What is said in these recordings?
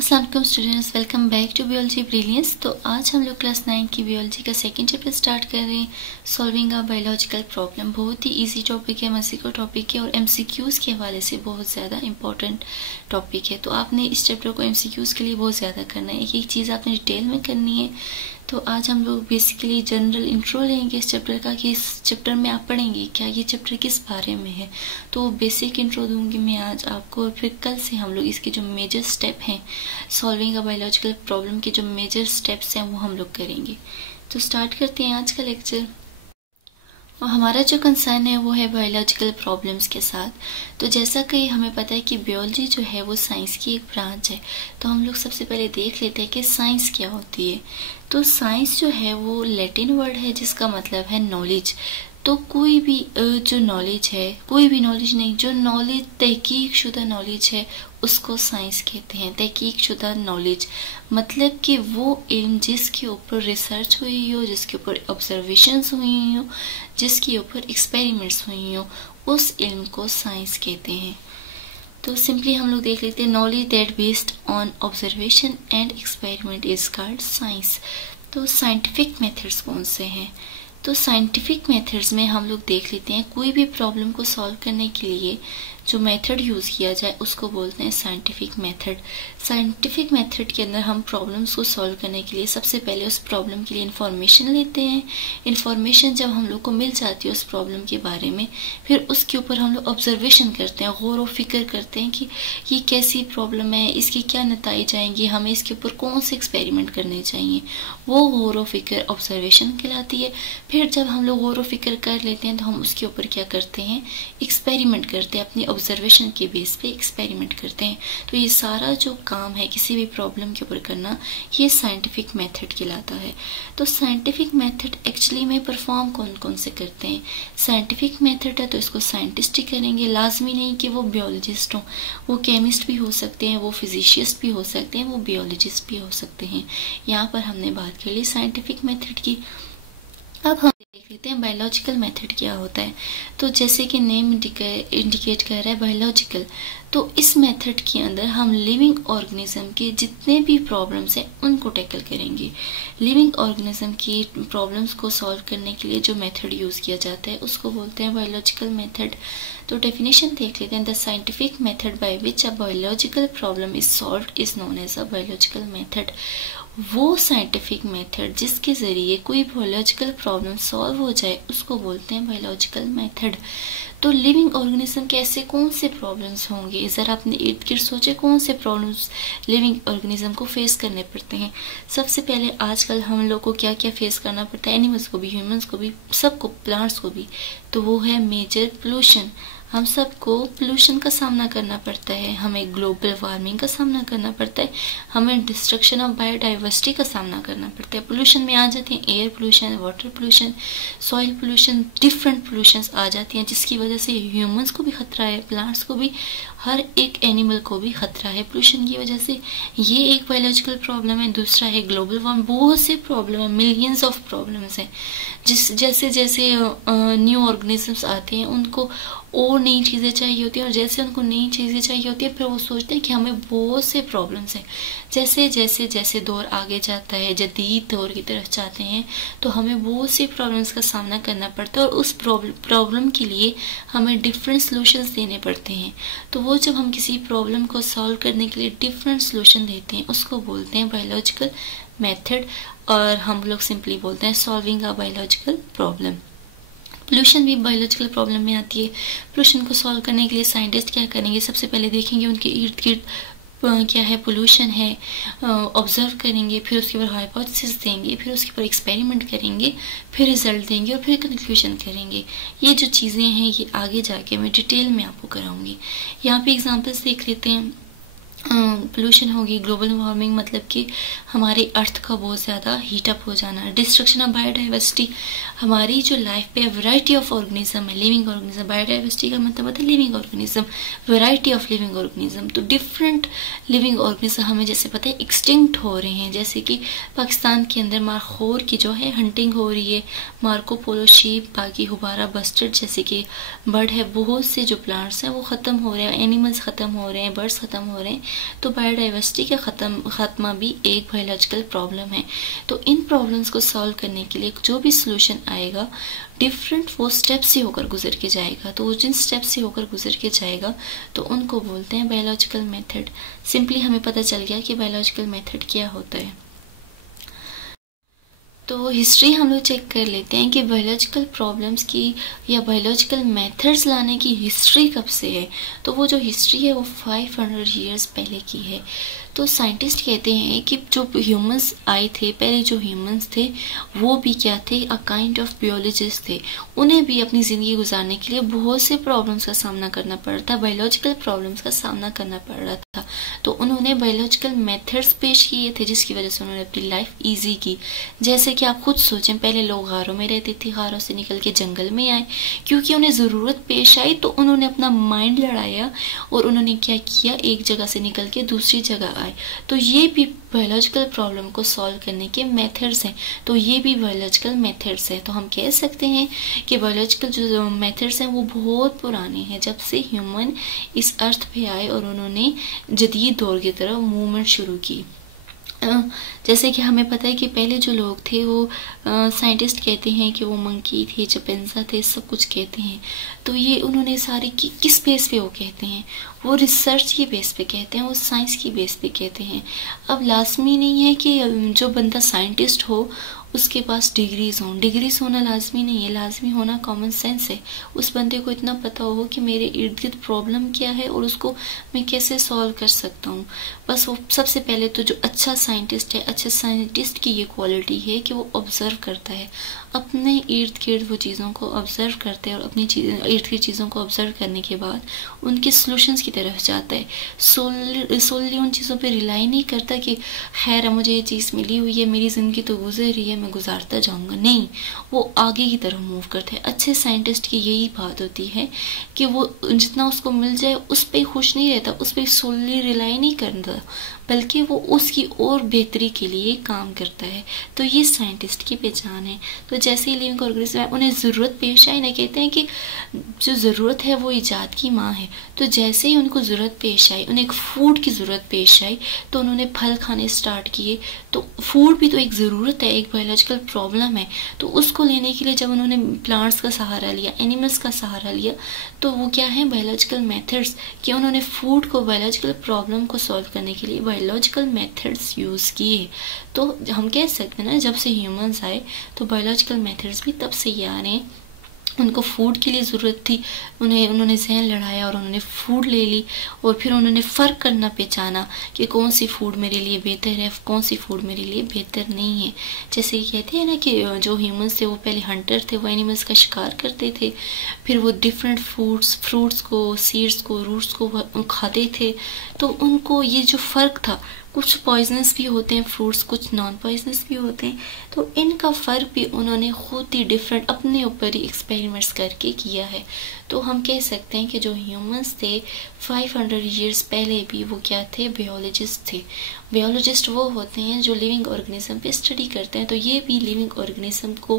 अस्सलाम वालेकुम students, welcome back to Biology Brilliance. तो आज हम लोग क्लास 9 की बियोलॉजी का सेकंड चैप्टर स्टार्ट कर रहे हैं, सॉल्विंग अ बायोलॉजिकल प्रॉब्लम। बहुत ही इजी टॉपिक है, मज़े का टॉपिक है और एमसीक्यूज़ के हवाले से बहुत ज़्यादा इंपॉर्टेंट टॉपिक है। तो आपने इस चैप्टर को एमसीक्यूज़ के लिए बहुत ज़्यादा करना है, एक एक चीज़ आपने डिटेल में करनी है। तो आज हम लोग बेसिकली जनरल इंट्रो लेंगे इस चैप्टर का कि इस चैप्टर में आप पढ़ेंगे क्या, ये चैप्टर किस बारे में है। तो बेसिक इंट्रो दूंगी मैं आज आपको और फिर कल से हम लोग इसके जो मेजर स्टेप हैं, सॉल्विंग अ बायोलॉजिकल प्रॉब्लम के जो मेजर स्टेप्स हैं वो हम लोग करेंगे। तो स्टार्ट करते हैं आज का लेक्चर। और हमारा जो कंसर्न है वो है बायोलॉजिकल प्रॉब्लम्स के साथ। तो जैसा कि हमें पता है कि बायोलॉजी जो है वो साइंस की एक ब्रांच है, तो हम लोग सबसे पहले देख लेते हैं कि साइंस क्या होती है। तो साइंस जो है वो लैटिन वर्ड है जिसका मतलब है नॉलेज। तो कोई भी जो नॉलेज है, कोई भी नॉलेज नहीं, जो नॉलेज तहकीक शुदा नॉलेज है उसको साइंस कहते हैं। तहकीक शुदा नॉलेज मतलब कि वो इल्म जिसके ऊपर रिसर्च हुई हो, जिसके ऊपर ऑब्जर्वेशंस हुई हो, जिसके ऊपर एक्सपेरिमेंट्स हुई हो, उस इल्म को साइंस कहते हैं। तो सिंपली हम लोग देख लेते हैं, knowledge that based on observation and experiment is called science. तो साइंटिफिक मेथड्स कौन से हैं? तो साइंटिफिक मेथड्स में हम लोग देख लेते हैं, कोई भी प्रॉब्लम को सॉल्व करने के लिए जो मेथड यूज़ किया जाए उसको बोलते हैं साइंटिफिक मेथड। साइंटिफिक मेथड के अंदर हम प्रॉब्लम्स को सॉल्व करने के लिए सबसे पहले उस प्रॉब्लम के लिए इंफॉर्मेशन लेते हैं। इंफॉर्मेशन जब हम लोग को मिल जाती है उस प्रॉब्लम के बारे में, फिर उसके ऊपर हम लोग ऑब्जर्वेशन करते हैं, गौर व फिक्र करते हैं कि ये कैसी प्रॉब्लम है, इसके क्या नतीजे आएंगे, हमें इसके ऊपर कौन से एक्सपेरिमेंट करने चाहिए। वो गौर व फिक्र ऑब्जर्वेशन कहलाती है। फिर जब हम लोग गौर व फिक्र कर लेते हैं तो हम उसके ऊपर क्या करते हैं, एक्सपेरिमेंट करते हैं, अपनी ऑब्जर्वेशन के बेस पे एक्सपेरिमेंट करते हैं। तो ये सारा जो काम है किसी भी प्रॉब्लम के ऊपर करना, ये साइंटिफिक मेथड कहलाता है। तो साइंटिफिक मेथड एक्चुअली में परफॉर्म कौन कौन से करते हैं? साइंटिफिक मेथड है तो इसको साइंटिस्ट ही करेंगे, लाजमी नहीं कि वो बायोलॉजिस्ट हों, वो केमिस्ट भी हो सकते हैं, वो फिजिशिस्ट भी हो सकते हैं, वो बायोलॉजिस्ट भी हो सकते हैं। यहाँ पर हमने बात कर ली साइंटिफिक मेथड की। अब हम देख लेते हैं बायोलॉजिकल मेथड क्या होता है। तो जैसे कि नेम इंडिकेट कर रहा है बायोलॉजिकल, तो इस मेथड के अंदर हम लिविंग ऑर्गेनिज्म के जितने भी प्रॉब्लम्स हैं उनको टैकल करेंगे। लिविंग ऑर्गेनिज्म की प्रॉब्लम्स को सॉल्व करने के लिए जो मेथड यूज़ किया जाता है उसको बोलते हैं बायोलॉजिकल मेथड। तो डेफिनेशन देख लेते हैं, the scientific method by which a biological problem is solved is known as a biological method. वो साइंटिफिक मेथड जिसके ज़रिए कोई बायोलॉजिकल प्रॉब्लम सॉल्व हो जाए उसको बोलते हैं बायोलॉजिकल मेथड। तो लिविंग ऑर्गेनिज्म के ऐसे कौन से प्रॉब्लम्स होंगे, ज़रा अपने इर्द गिर्द सोचे कौन से प्रॉब्लम्स लिविंग ऑर्गेनिज्म को फेस करने पड़ते हैं। सबसे पहले आजकल हम लोग को क्या क्या फेस करना पड़ता है, एनिमल्स को भी, ह्यूमंस को भी, सबको, प्लांट्स को भी। तो वो है मेजर पोल्यूशन। हम सबको पोल्यूशन का सामना करना पड़ता है, हमें ग्लोबल वार्मिंग का सामना करना पड़ता है, हमें डिस्ट्रक्शन ऑफ बायोडाइवर्सिटी का सामना करना पड़ता है। पोल्यूशन में आ जाते हैं air pollution, water pollution, soil pollution, different pollutions आ जाती हैं जिसकी वजह से ह्यूमंस को भी खतरा है, प्लांट्स को भी, हर एक एनिमल को भी खतरा है पोल्यूशन की वजह से। ये एक बायोलॉजिकल प्रॉब्लम है। दूसरा है ग्लोबल वार्मिंग। बहुत से प्रॉब्लम है, मिलियंस ऑफ प्रॉब्लम्स हैं। जैसे जैसे न्यू ऑर्गेनिजम्स आते हैं उनको और नई चीज़ें चाहिए होती हैं, और जैसे उनको नई चीज़ें चाहिए होती है फिर वो सोचते हैं कि हमें बहुत से प्रॉब्लम्स हैं। जैसे जैसे जैसे दौर आगे जाता है, जदीद दौर की तरफ जाते हैं, तो हमें बहुत सी प्रॉब्लम्स का सामना करना पड़ता है और उस प्रॉब्लम के लिए हमें डिफरेंट सॉल्यूशंस देने पड़ते हैं। तो वो जब हम किसी प्रॉब्लम को सॉल्व करने के लिए डिफरेंट सॉल्यूशन देते हैं उसको बोलते हैं बायोलॉजिकल मेथड, और हम लोग सिंपली बोलते हैं solving a biological problem. Pollution भी बायोलॉजिकल प्रॉब्लम में आती है। पोल्यूशन को सॉल्व करने के लिए साइंटिस्ट क्या करेंगे, सबसे पहले देखेंगे उनके इर्द गिर्द क्या है, पोल्यूशन है, ऑब्जर्व करेंगे, फिर उसके ऊपर हाइपोथेसिस देंगे, फिर उसके ऊपर एक्सपेरिमेंट करेंगे, फिर रिजल्ट देंगे और फिर कंक्लूजन करेंगे। ये जो चीज़ें हैं ये आगे जाके मैं डिटेल में आपको कराऊंगी। यहाँ पे एग्जांपल्स देख लेते हैं। पोल्यूशन होगी, ग्लोबल वार्मिंग मतलब कि हमारी अर्थ का बहुत ज़्यादा हीटअप हो जाना, डिस्ट्रक्शन ऑफ बायोडाइवर्सिटी, हमारी जो लाइफ पे वैरायटी ऑफ ऑर्गेनिज्म है, लिविंग ऑर्गेनिज्म, बायोडाइवर्सिटी का मतलब होता है living organism, variety of living organism. तो डिफरेंट लिविंग ऑर्गेनिज्म हमें जैसे पता है एक्सटिंक्ट हो रहे हैं, जैसे कि पाकिस्तान के अंदर मारखोर की जो है हंटिंग हो रही है, मार्को पोलो शीप, बाकी हुबारा बस्टर्ड जैसे कि बर्ड है, बहुत से जो प्लांट्स हैं वो ख़त्म हो रहे हैं, एनिमल्स ख़त्म हो रहे हैं, बर्ड्स ख़त्म हो रहे हैं। तो बायोडाइवर्सिटी का खात्मा भी एक बायोलॉजिकल प्रॉब्लम है। तो इन प्रॉब्लम्स को सॉल्व करने के लिए जो भी सोल्यूशन आएगा डिफरेंट वो स्टेप से होकर गुजर के जाएगा। तो जिन स्टेप से होकर गुजर के जाएगा तो उनको बोलते हैं बायोलॉजिकल मेथड। सिंपली हमें पता चल गया कि बायोलॉजिकल मेथड क्या होता है। तो हिस्ट्री हम लोग चेक कर लेते हैं कि बायोलॉजिकल प्रॉब्लम्स की या बायोलॉजिकल मेथड्स लाने की हिस्ट्री कब से है। तो वो जो हिस्ट्री है वो 500 ईयर्स पहले की है। तो साइंटिस्ट कहते हैं कि जो ह्यूमंस आए थे पहले, जो ह्यूमंस थे वो भी क्या थे, अ काइंड ऑफ बियोलॉजिस्ट थे। उन्हें भी अपनी ज़िंदगी गुजारने के लिए बहुत से प्रॉब्लम्स का सामना करना पड़ रहा था, बायोलॉजिकल प्रॉब्लम्स का सामना करना पड़ रहा था। तो उन्होंने बायोलॉजिकल मेथड्स पेश किए थे जिसकी वजह से उन्होंने अपनी लाइफ ईजी की। जैसे कि आप खुद सोचें, पहले लोग गारों में रहते थे, गारों से निकल के जंगल में आए क्योंकि उन्हें ज़रूरत पेश आई। तो उन्होंने अपना माइंड लड़ाया और उन्होंने क्या किया, एक जगह से निकल के दूसरी जगह आए। तो ये भी बायोलॉजिकल प्रॉब्लम को सॉल्व करने के मेथड्स हैं। तो ये भी बायोलॉजिकल मेथड्स हैं। तो हम कह सकते हैं कि बायोलॉजिकल जो मेथड्स हैं वो बहुत पुराने हैं, जब से ह्यूमन इस अर्थ पे आए और उन्होंने जदीद दौर की तरफ मूवमेंट शुरू की। जैसे कि हमें पता है कि पहले जो लोग थे वो साइंटिस्ट कहते हैं कि वो मंकी थे, चिंपैंजी थे, सब कुछ कहते हैं। तो ये उन्होंने सारे किस बेस पे वो कहते हैं, वो रिसर्च की बेस पे कहते हैं, वो साइंस की बेस पे कहते हैं। अब लाजमी नहीं है कि जो बंदा साइंटिस्ट हो उसके पास डिग्रीज होना लाजमी नहीं है। लाजमी होना कॉमन सेंस है। उस बंदे को इतना पता हो कि मेरे इर्द गिर्द प्रॉब्लम क्या है और उसको मैं कैसे सॉल्व कर सकता हूँ। बस वो सबसे पहले तो जो अच्छा साइंटिस्ट है, अच्छे साइंटिस्ट की ये क्वालिटी है कि वो ऑब्जर्व करता है, अपने इर्द गिर्द वो चीज़ों को ऑब्जर्व करते हैं और अपनी इर्द गिर्द चीज़ों को ऑब्जर्व करने के बाद उनके सॉल्यूशंस की तरफ जाता है। सोलली उन चीज़ों पे रिलाई नहीं करता कि खैर मुझे ये चीज़ मिली हुई है, मेरी ज़िंदगी तो गुजर रही है, मैं गुजारता जाऊंगा। नहीं, वो आगे की तरफ मूव करते हैं। अच्छे साइंटिस्ट की यही बात होती है कि वो जितना उसको मिल जाए उस पर खुश नहीं रहता, उस पर सोलली रिलाई नहीं करता, बल्कि वो उसकी और बेहतरी के लिए काम करता है। तो ये साइंटिस्ट की पहचान है। तो जैसे ही लिविंग ऑर्गेनिज्म उन्हें ज़रूरत पेश आई ना, कहते हैं कि जो ज़रूरत है वो ईजाद की माँ है। तो जैसे ही उनको ज़रूरत पेश आई, उन्हें एक फूड की ज़रूरत पेश आई, तो उन्होंने फल खाने स्टार्ट किए। तो फूड भी तो एक ज़रूरत है, एक बायोलॉजिकल प्रॉब्लम है। तो उसको लेने के लिए जब उन्होंने प्लांट्स का सहारा लिया, एनिमल्स का सहारा लिया, तो वो क्या है, बायोलॉजिकल मेथड्स, कि उन्होंने फूड को, बायोलॉजिकल प्रॉब्लम को सॉल्व करने के लिए बायोलॉजिकल मेथड्स यूज़ किए। तो हम कह सकते हैं ना, जब से ह्यूमंस आए तो बायोलॉजिकल मेथड्स भी तब से ही आ रहे हैं। उनको फूड के लिए ज़रूरत थी, उन्होंने जहन लड़ाया और उन्होंने फूड ले ली और फिर उन्होंने फ़र्क करना पहचाना कि कौन सी फूड मेरे लिए बेहतर है, कौन सी फूड मेरे लिए बेहतर नहीं है। जैसे कि कहते हैं ना कि जो ह्यूमंस थे वो पहले हंटर थे, वो एनिमल्स का शिकार करते थे, फिर वो डिफरेंट फ्रूट्स को, सीड्स को, रूट्स को खाते थे। तो उनको ये जो फ़र्क था, कुछ पॉइजनस भी होते हैं फ्रूट्स, कुछ नॉन पॉइजनस भी होते हैं, तो इनका फ़र्क भी उन्होंने खुद ही डिफरेंट अपने ऊपर ही एक्सपेरिमेंट्स करके किया है। तो हम कह सकते हैं कि जो ह्यूमंस थे 500 ईयर्स पहले भी वो क्या थे, बायोलॉजिस्ट थे। बायोलॉजिस्ट वो होते हैं जो लिविंग ऑर्गेनिज्म पे स्टडी करते हैं। तो ये भी लिविंग ऑर्गेनिज्म को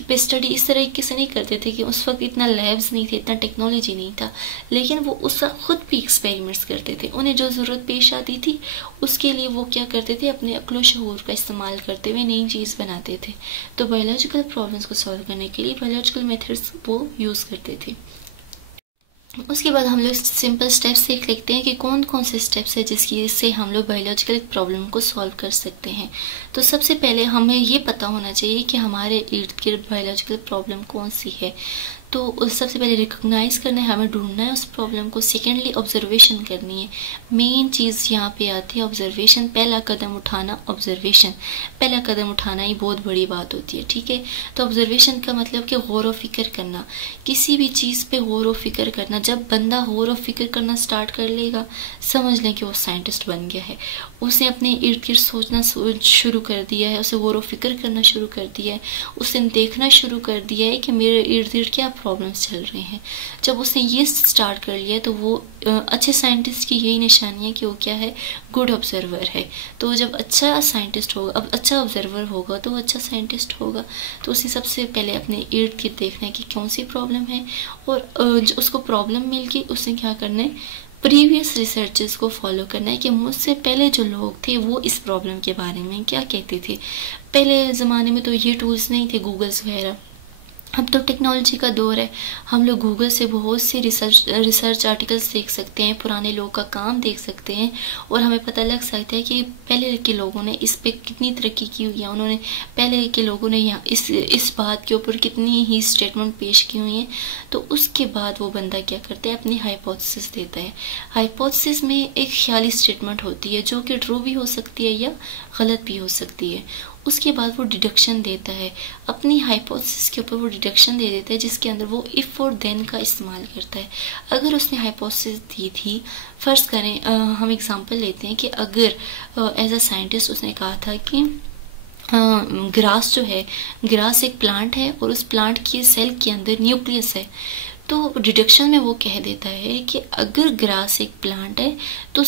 पे स्टडी इस तरीके से नहीं करते थे कि उस वक्त इतना लैब्स नहीं थे, इतना टेक्नोलॉजी नहीं था, लेकिन वो उस वक्त खुद भी एक्सपेरिमेंट्स करते थे। उन्हें जो ज़रूरत पेश आती थी उसके लिए वो क्या करते थे, अपने अक्ल शऊर का इस्तेमाल करते हुए नई चीज़ बनाते थे। तो बायोलॉजिकल प्रॉब्लम्स को सॉल्व करने के लिए बायोलॉजिकल मेथड्स वो यूज़ करते थे। उसके बाद हम लोग सिंपल स्टेप्स देख लेते हैं कि कौन कौन से स्टेप्स है जिसकी से हम लोग बायोलॉजिकल प्रॉब्लम को सॉल्व कर सकते हैं। तो सबसे पहले हमें ये पता होना चाहिए कि हमारे इर्द गिर्द बायोलॉजिकल प्रॉब्लम कौन सी है। तो सबसे पहले रिकॉग्नाइज करना है, हमें ढूंढना है उस प्रॉब्लम को। सेकेंडली ऑब्जर्वेशन करनी है। मेन चीज़ यहाँ पे आती है ऑब्जर्वेशन। पहला कदम उठाना, ऑब्जर्वेशन पहला कदम उठाना ही बहुत बड़ी बात होती है, ठीक है। तो ऑब्जर्वेशन का मतलब कि गौर व फिक्र करना, किसी भी चीज़ पे गौर व फिक्र करना। जब बंदा गौर व फिक्र करना स्टार्ट कर लेगा, समझ लें कि वो साइंटिस्ट बन गया है। उसने अपने इर्द गिर्द सोचना शुरू कर दिया है, उसे गौर व फिक्र करना शुरू कर दिया है, उसने देखना शुरू कर दिया है कि मेरे इर्द गिर्द क्या प्रॉब्लम्स चल रहे हैं। जब उसने ये स्टार्ट कर लिया तो वो अच्छे साइंटिस्ट की यही निशानी है कि वो क्या है, गुड ऑब्जर्वर है। तो जब अच्छा साइंटिस्ट होगा, अब अच्छा ऑब्जर्वर होगा तो वो अच्छा साइंटिस्ट होगा। तो उसे सबसे पहले अपने इर्द गिर्द देखना है कि कौन सी प्रॉब्लम है, और जो उसको प्रॉब्लम मिल गई उसने क्या करना है, प्रीवियस रिसर्चेस को फॉलो करना है कि मुझसे पहले जो लोग थे वो इस प्रॉब्लम के बारे में क्या कहते थे। पहले ज़माने में तो ये टूल्स नहीं थे, गूगल्स वगैरह। अब तो टेक्नोलॉजी का दौर है, हम लोग गूगल से बहुत से रिसर्च आर्टिकल्स देख सकते हैं, पुराने लोगों का काम देख सकते हैं और हमें पता लग सकता है कि पहले के लोगों ने इस पे कितनी तरक्की की हुई है, उन्होंने पहले के लोगों ने यहाँ इस बात के ऊपर कितनी ही स्टेटमेंट पेश की हुई हैं। तो उसके बाद वो बंदा क्या करता है, अपनी हाइपोथेसिस देता है। हाइपोथेसिस में एक ख्याली स्टेटमेंट होती है जो कि ट्रू भी हो सकती है या गलत भी हो सकती है। उसके बाद वो डिडक्शन देता है, अपनी हाइपोथेसिस के ऊपर वो डिडक्शन दे देता है जिसके अंदर वो इफ़ और देन का इस्तेमाल करता है। अगर उसने हाइपोथेसिस दी थी, फ़र्ज़ करें हम एग्जांपल लेते हैं कि अगर एज अ साइंटिस्ट उसने कहा था कि ग्रास जो है, ग्रास एक प्लांट है और उस प्लांट के सेल के अंदर न्यूक्लियस है, तो डिडक्शन में वो कह देता है कि अगर ग्रास एक प्लांट है तो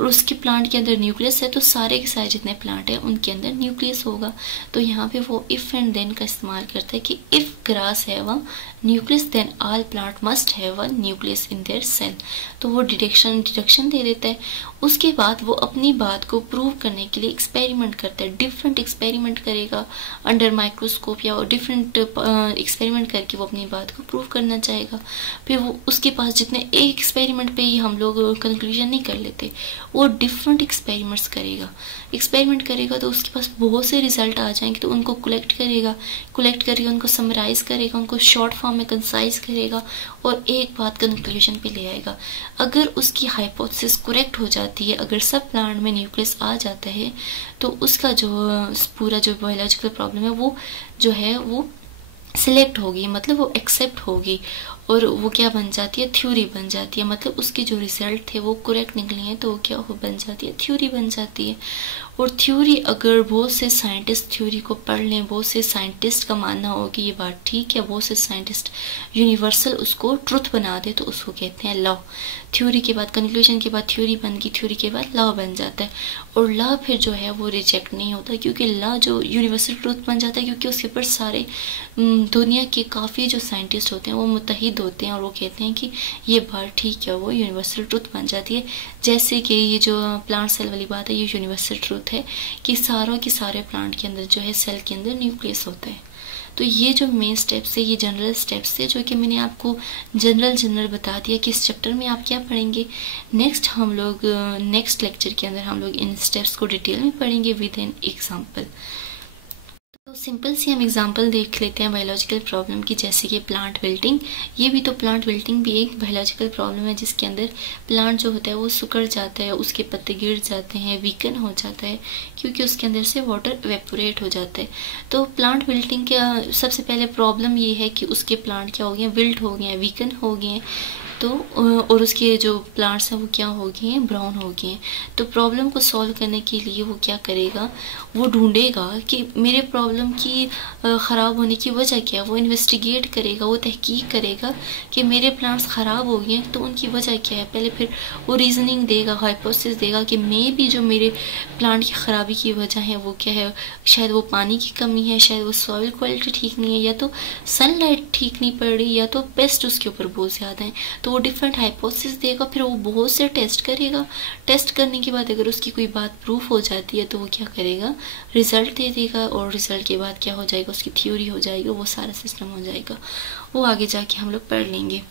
उसके प्लांट के अंदर न्यूक्लियस है तो सारे के सारे जितने प्लांट हैं उनके अंदर न्यूक्लियस होगा। तो यहाँ पे वो इफ़ एंड देन का इस्तेमाल करता है कि if grass have a nucleus then all plant must have a nucleus in their cell. तो वो डिडक्शन दे देता है। उसके बाद वो अपनी बात को प्रूव करने के लिए एक्सपेरिमेंट करता है, डिफरेंट एक्सपेरिमेंट करेगा अंडर माइक्रोस्कोप या डिफरेंट एक्सपेरिमेंट करके वो अपनी बात को प्रूव करना चाहेगा। फिर वो उसके पास जितने एक एक्सपेरिमेंट पे ही हम लोग कंक्लूजन नहीं कर लेते, वो डिफरेंट एक्सपेरिमेंट करेगा तो उसके पास बहुत से रिजल्ट आ जाएंगे, तो उनको कलेक्ट करेगा, उनको समराइज करेगा, उनको शॉर्ट फॉर्म में कंसाइज करेगा और एक बात कंक्लूजन पे ले आएगा। अगर उसकी हाइपोथेसिस करेक्ट हो जाती है, अगर सब प्लांट में न्यूक्लियस आ जाता है, तो उसका जो पूरा जो बायोलॉजिकल प्रॉब्लम है वो जो है वो सिलेक्ट होगी, मतलब वो एक्सेप्ट होगी और वो क्या बन जाती है, थ्योरी बन जाती है। मतलब उसके जो रिजल्ट थे वो करेक्ट निकले हैं तो वो क्या हो बन जाती है, थ्योरी बन जाती है। और थ्योरी अगर बहुत से साइंटिस्ट थ्योरी को पढ़ लें, बहुत से साइंटिस्ट का मानना हो कि ये बात ठीक है, बहुत से साइंटिस्ट यूनिवर्सल उसको ट्रुथ बना दे, तो उसको कहते हैं लॉ। थ्योरी के बाद कंक्लूजन के बाद थ्योरी बन गई, थ्योरी के बाद लॉ बन जाता है और लॉ फिर जो है वो रिजेक्ट नहीं होता, क्योंकि लॉ जो यूनिवर्सल ट्रुथ बन जाता है, क्योंकि उसके ऊपर सारे दुनिया के काफ़ी जो साइंटिस्ट होते हैं वो मुत्तहिद होते हैं और वो कहते हैं कि ये बात ठीक है, वो यूनिवर्सल ट्रुथ बन जाती है। जैसे कि ये जो प्लांट सेल वाली बात है, ये यूनिवर्सल ट्रुथ है कि सारों के सारे प्लांट के अंदर जो है सेल के अंदर न्यूक्लियस होता है। तो ये जो मेन स्टेप्स है, ये जनरल स्टेप्स है जो कि मैंने आपको जनरल बता दिया कि इस चैप्टर में आप क्या पढ़ेंगे। नेक्स्ट हम लोग नेक्स्ट लेक्चर के अंदर हम लोग इन स्टेप्स को डिटेल में पढ़ेंगे विद एन एग्जाम्पल। तो सिंपल सी हम एग्जांपल देख लेते हैं बायोलॉजिकल प्रॉब्लम की, जैसे कि प्लांट विल्टिंग। ये भी तो प्लांट विल्टिंग भी एक बायोलॉजिकल प्रॉब्लम है जिसके अंदर प्लांट जो होता है वो सुकड़ जाता है, उसके पत्ते गिर जाते हैं, वीकन हो जाता है क्योंकि उसके अंदर से वाटर इवेपोरेट हो जाता है। तो प्लांट विल्टिंग का सबसे पहले प्रॉब्लम ये है कि उसके प्लांट क्या हो गए, विल्ट हो गए हैं, वीकन हो गए हैं, तो और उसके जो प्लांट्स हैं वो क्या हो गए हैं, ब्राउन हो गए हैं। तो प्रॉब्लम को सॉल्व करने के लिए वो क्या करेगा, वो ढूंढेगा कि मेरे प्रॉब्लम की ख़राब होने की वजह क्या है। वो इन्वेस्टिगेट करेगा, वो तहकीक करेगा कि मेरे प्लांट्स ख़राब हो गए हैं तो उनकी वजह क्या है। पहले फिर वो रीजनिंग देगा, हाइपोथेसिस देगा कि मे भी जो मेरे प्लांट की ख़राबी की वजह है वो क्या है, शायद वो पानी की कमी है, शायद वो सॉइल क्वालिटी ठीक नहीं है, या तो सनलाइट ठीक नहीं पड़ रही, या तो पेस्ट उसके ऊपर बहुत ज़्यादा है। तो वो डिफरेंट हाइपोथेसिस देगा, फिर वो बहुत से टेस्ट करेगा। टेस्ट करने के बाद अगर उसकी कोई बात प्रूफ हो जाती है तो वो क्या करेगा, रिजल्ट दे देगा और रिजल्ट के बाद क्या हो जाएगा, उसकी थ्योरी हो जाएगी, वो सारा सिस्टम हो जाएगा। वो आगे जाके हम लोग पढ़ लेंगे।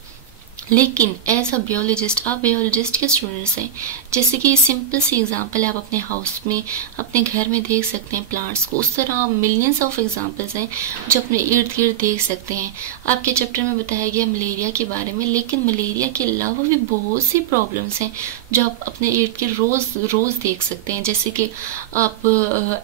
लेकिन एज अ बायोलॉजिस्ट, आप बायोलॉजिस्ट के स्टूडेंट्स हैं, जैसे कि सिंपल सी एग्जांपल है, आप अपने हाउस में अपने घर में देख सकते हैं प्लांट्स को, उस तरह मिलियंस ऑफ एग्जांपल्स हैं जो अपने इर्द गिर्द देख सकते हैं। आपके चैप्टर में बताया गया मलेरिया के बारे में, लेकिन मलेरिया के अलावा भी बहुत सी प्रॉब्लम्स हैं जो आप अपने इर्द गिर्द रोज़ देख सकते हैं। जैसे कि आप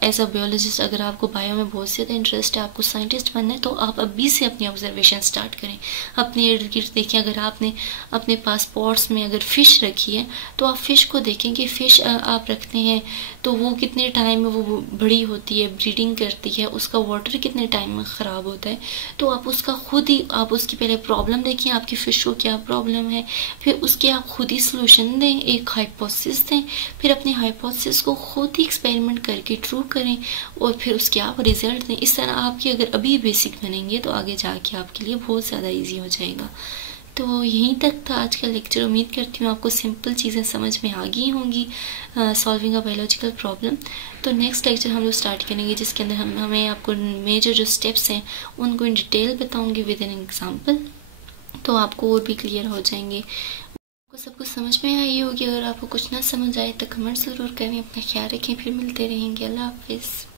एज अ बायोलॉजिस्ट, अगर आपको बायो में बहुत ज़्यादा इंटरेस्ट है, आपको साइंटिस्ट बनना है, तो आप अभी से अपनी ऑब्जर्वेशन स्टार्ट करें, अपने इर्द गिर्द देखें। अगर आपने अपने पास पॉट्स में अगर फिश रखी है तो आप फिश को देखें कि फिश आप रखते हैं तो वो कितने टाइम में वो बड़ी होती है, ब्रीडिंग करती है, उसका वाटर कितने टाइम में ख़राब होता है। तो आप उसका खुद ही आप उसकी पहले प्रॉब्लम देखें, आपकी फ़िश को क्या प्रॉब्लम है, फिर उसके आप खुद ही सोल्यूशन दें, एक हाइपोथेसिस दें, फिर अपनी हाइपोथेसिस को खुद ही एक्सपेरिमेंट करके ट्रू करें और फिर उसके आप रिजल्ट दें। इस तरह आपकी अगर अभी बेसिक बनेंगे तो आगे जाके आपके लिए बहुत ज़्यादा ईजी हो जाएगा। तो यहीं तक था आज का लेक्चर। उम्मीद करती हूँ आपको सिंपल चीज़ें समझ में आ गई होंगी सॉल्विंग अ बायोलॉजिकल प्रॉब्लम। तो नेक्स्ट लेक्चर हम लोग स्टार्ट करेंगे जिसके अंदर हमें आपको मेजर जो स्टेप्स हैं उनको इन डिटेल बताऊँगी विद एन एग्जाम्पल, तो आपको और भी क्लियर हो जाएंगे। आपको सब कुछ समझ में आई होगी। अगर आपको कुछ ना समझ आए तो कमेंट ज़रूर करें। अपना ख्याल रखें, फिर मिलते रहेंगे। अल्लाह हाफिज़।